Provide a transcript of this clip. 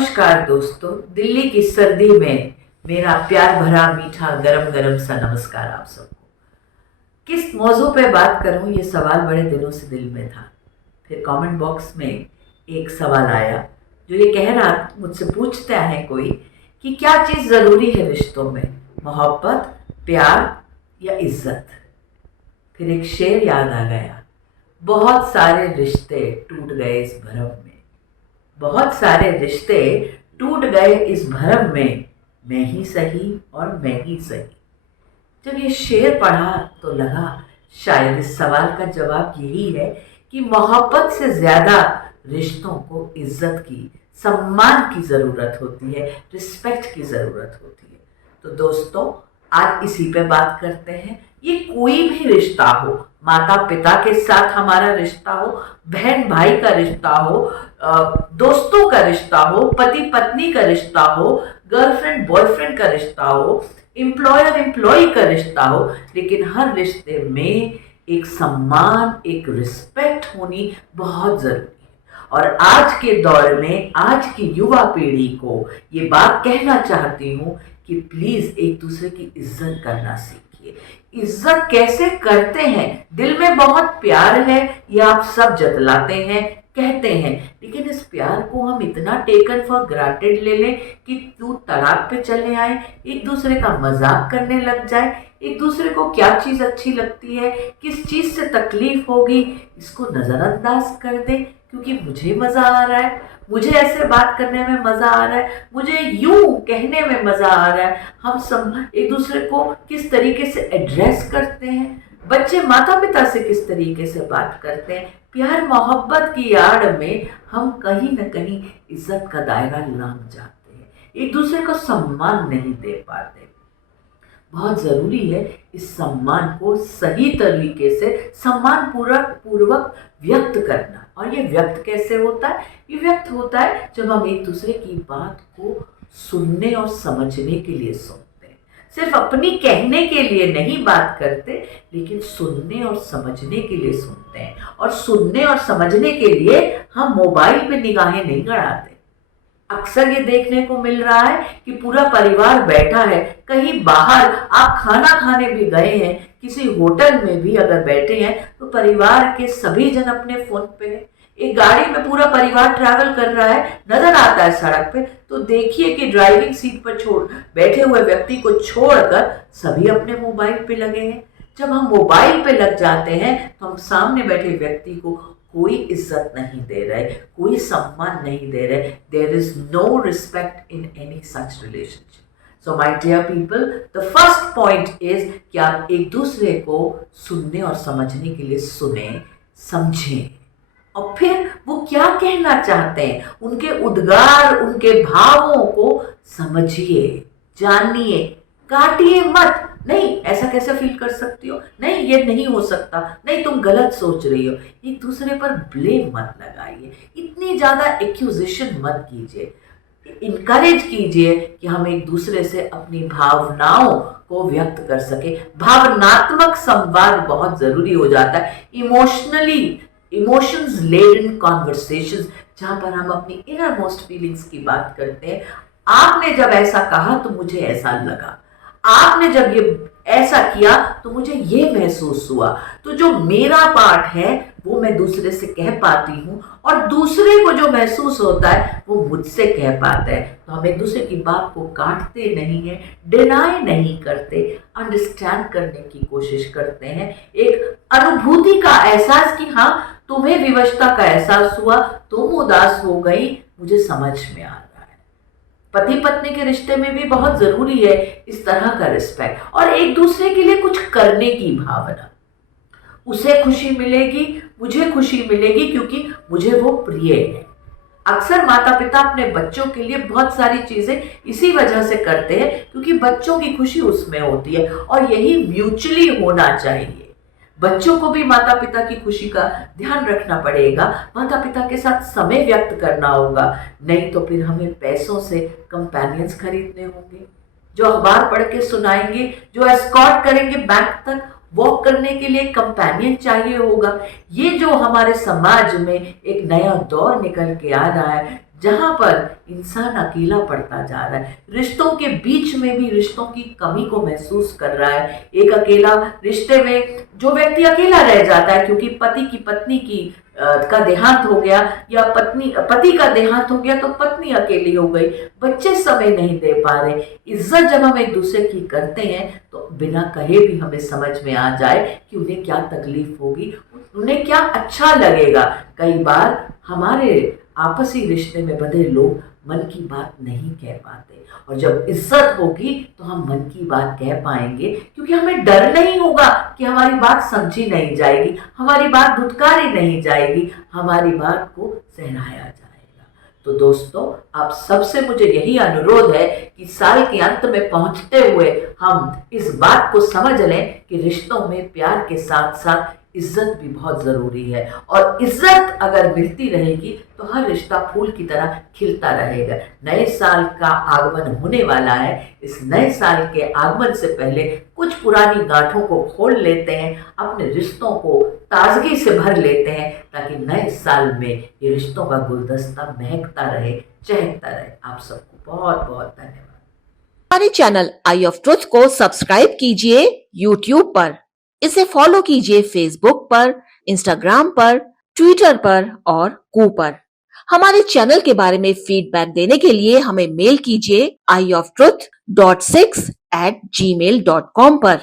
नमस्कार दोस्तों, दिल्ली की सर्दी में मेरा प्यार भरा मीठा गरम गरम सा नमस्कार आप सबको। किस मौजू पे बात करूं, ये सवाल बड़े दिनों से दिल में था। फिर कमेंट बॉक्स में एक सवाल आया जो ये कह रहा, मुझसे पूछता है कोई कि क्या चीज़ ज़रूरी है रिश्तों में, मोहब्बत, प्यार या इज्जत। फिर एक शेर याद आ गया, बहुत सारे रिश्ते टूट गए इस भरम में। बहुत सारे रिश्ते टूट गए इस भरम में, मैं ही सही और मैं ही सही। जब ये शेर पढ़ा तो लगा शायद इस सवाल का जवाब यही है कि मोहब्बत से ज्यादा रिश्तों को इज्जत की, सम्मान की जरूरत होती है, रिस्पेक्ट की जरूरत होती है। तो दोस्तों, आज इसी पे बात करते हैं। ये कोई भी रिश्ता हो, माता पिता के साथ हमारा रिश्ता हो, बहन भाई का रिश्ता हो, दोस्तों का रिश्ता हो, पति पत्नी का रिश्ता हो, गर्लफ्रेंड बॉयफ्रेंड का रिश्ता हो, एम्प्लॉयर एम्प्लॉय का रिश्ता हो, लेकिन हर रिश्ते में एक सम्मान, एक रिस्पेक्ट होनी बहुत जरूरी है। और आज के दौर में, आज की युवा पीढ़ी को ये बात कहना चाहती हूँ कि प्लीज एक दूसरे की इज्जत करना सीखिए। इज्जत कैसे करते हैं? दिल में बहुत प्यार है, ये आप सब जतलाते हैं, कहते हैं, लेकिन इस प्यार को हम इतना टेकन फॉर ग्रांटेड ले लें कि तू तड़ाक पे चले आए, एक दूसरे का मजाक करने लग जाए, एक दूसरे को क्या चीज अच्छी लगती है, किस चीज से तकलीफ होगी, इसको नजरअंदाज कर दे क्योंकि मुझे मजा आ रहा है, मुझे ऐसे बात करने में मजा आ रहा है, मुझे यूं कहने में मजा आ रहा है। हम सब एक दूसरे को किस तरीके से एड्रेस करते हैं, बच्चे माता पिता से किस तरीके से बात करते हैं, प्यार मोहब्बत की आड़ में हम कहीं ना कहीं इज्जत का दायरा लांघ जाते हैं, एक दूसरे को सम्मान नहीं दे पाते। बहुत जरूरी है इस सम्मान को सही तरीके से सम्मान पूर्वक व्यक्त करना। और ये व्यक्त कैसे होता है? ये व्यक्त होता है जब हम एक दूसरे की बात को सुनने और समझने के लिए सुनते हैं, सिर्फ अपनी कहने के लिए नहीं बात करते, लेकिन सुनने और समझने के लिए सुनते हैं। और सुनने और समझने के लिए हम मोबाइल पे निगाहें नहीं गड़ाते। अक्सर ये देखने को मिल रहा है कि पूरा परिवार बैठा है, कहीं बाहर आप खाना खाने भी गए हैं, किसी होटल में भी अगर बैठे हैं तो परिवार के सभी जन अपने फोन पे हैं। एक गाड़ी में पूरा परिवार ट्रैवल कर रहा है, नजर आता है सड़क पे, तो देखिए कि ड्राइविंग सीट पर बैठे हुए व्यक्ति को छोड़कर सभी अपने मोबाइल पे लगे हैं। जब हम मोबाइल पे लग जाते हैं तो हम सामने बैठे व्यक्ति को कोई इज्जत नहीं दे रहे, कोई सम्मान नहीं दे रहे। There is no respect in any such relationship. So my dear people, the first point is कि आप एक दूसरे को सुनने और समझने के लिए सुने, समझें, और फिर वो क्या कहना चाहते हैं, उनके उद्गार, उनके भावों को समझिए, जानिए, काटिए मत। नहीं, ऐसा कैसे फील कर सकती हो, नहीं ये नहीं हो सकता, नहीं तुम गलत सोच रही हो। एक दूसरे पर ब्लेम मत लगाइए, इतनी ज्यादा एक्यूजेशन मत कीजिए। इनकरेज कीजिए कि हम एक दूसरे से अपनी भावनाओं को व्यक्त कर सके। भावनात्मक संवाद बहुत जरूरी हो जाता है। इमोशंस लेडन कॉन्वर्सेशंस, जहां पर हम अपनी इनर मोस्ट फीलिंग्स की बात करते हैं। आपने जब ऐसा कहा तो मुझे ऐसा लगा, आपने जब ये ऐसा किया तो मुझे ये महसूस हुआ। तो जो मेरा पार्ट है वो मैं दूसरे से कह पाती हूँ, और दूसरे को जो महसूस होता है वो मुझसे कह पाता है। तो हम एक दूसरे की बात को काटते नहीं है, डिनाई नहीं करते, अंडरस्टैंड करने की कोशिश करते हैं। एक अनुभूति का एहसास कि हाँ, तुम्हें विवशता का एहसास हुआ, तुम उदास हो गई, मुझे समझ में आ रहा है। पति पत्नी के रिश्ते में भी बहुत जरूरी है इस तरह का रिस्पेक्ट, और एक दूसरे के लिए कुछ करने की भावना। उसे खुशी मिलेगी, मुझे खुशी मिलेगी, क्योंकि मुझे वो प्रिय है। अक्सर माता पिता अपने बच्चों के लिए बहुत सारी चीजें इसी वजह से करते हैं क्योंकि बच्चों की खुशी उसमें होती है, और यही म्यूचुअली होना चाहिए। बच्चों को भी माता पिता की खुशी का ध्यान रखना पड़ेगा, माता पिता के साथ समय व्यक्त करना होगा। नहीं तो फिर हमें पैसों से कंपेनियंस खरीदने होंगे, जो अखबार पढ़ के सुनाएंगे, जो एस्कॉर्ट करेंगे बैंक तक, वॉक करने के लिए कंपेनियन चाहिए होगा। ये जो हमारे समाज में एक नया दौर निकल के आ रहा है, जहां पर इंसान अकेला पड़ता जा रहा है, रिश्तों के बीच में भी रिश्तों की कमी को महसूस कर रहा है। एक अकेला रिश्ते में जो व्यक्ति अकेला रह जाता है क्योंकि पति की पत्नी की का देहांत हो गया, या पति का देहांत हो गया तो पत्नी अकेली हो गई, बच्चे समय नहीं दे पा रहे। इज्जत जब हम एक दूसरे की करते हैं तो बिना कहे भी हमें समझ में आ जाए कि उन्हें क्या तकलीफ होगी, उन्हें क्या अच्छा लगेगा। कई बार हमारे आपसी रिश्ते में बंधे लोग मन की बात नहीं कह पाते, और जब इज्जत होगी तो हम मन की बात कह पाएंगे, क्योंकि हमें डर नहीं होगा कि हमारी बात समझी नहीं जाएगी, हमारी बात धुतकारी नहीं जाएगी, हमारी बात को सहराया जाएगा। तो दोस्तों, आप सबसे मुझे यही अनुरोध है कि साल के अंत में पहुंचते हुए हम इस बात को समझ लें कि रिश्तों में प्यार के साथ साथ इज्जत भी बहुत जरूरी है, और इज्जत अगर मिलती रहेगी तो हर रिश्ता फूल की तरह खिलता रहेगा। नए साल का आगमन होने वाला है। इस नए साल के आगमन से पहले कुछ पुरानी गांठों को खोल लेते हैं, अपने रिश्तों को ताजगी से भर लेते हैं, ताकि नए साल में ये रिश्तों का गुलदस्ता महकता रहे, चहकता रहे। आप सबको बहुत बहुत धन्यवाद। हमारे चैनल आई ऑफ ट्रुथ को सब्सक्राइब कीजिए यूट्यूब पर, इसे फॉलो कीजिए फेसबुक पर, इंस्टाग्राम पर, ट्विटर पर और कू पर। हमारे चैनल के बारे में फीडबैक देने के लिए हमें मेल कीजिए ioftruth.6@gmail.com पर।